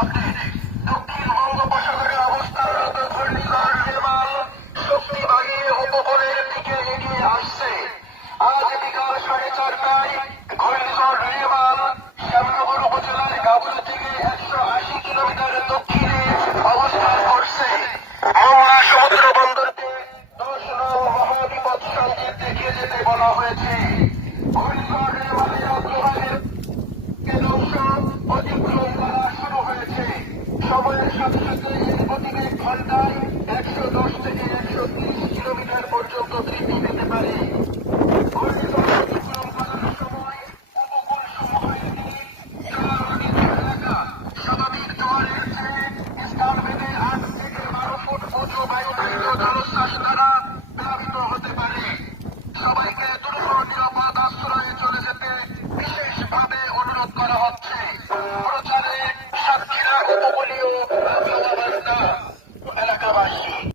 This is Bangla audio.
আপডেট। দক্ষিণ বঙ্গোপসাগরে অবস্থানরত ঘূর্ণিঝড় রেমাল শক্তি বাড়িয়ে উপকূলের দিকে এগিয়ে আসছে। আজ বিকাল 4:30টায় ঘূর্ণিঝড় রেমাল শ্যামনগর উপজেলার গাবুল থেকে 180 কিলোমিটার দক্ষিণে অবস্থান করছে। মোংলা সমুদ্র বন্দরকে 10 নং মহাবিপদ সঙ্কেত দেখিয়ে যেতে বলা হয়েছে। ঘূর্ণিঝড় রেমালের অগ্রভাগের অংশ অতিক্রম করা শুরু হয়েছে। সময়ের সাথে সাথে এই গতিবেগ ঘন্টায়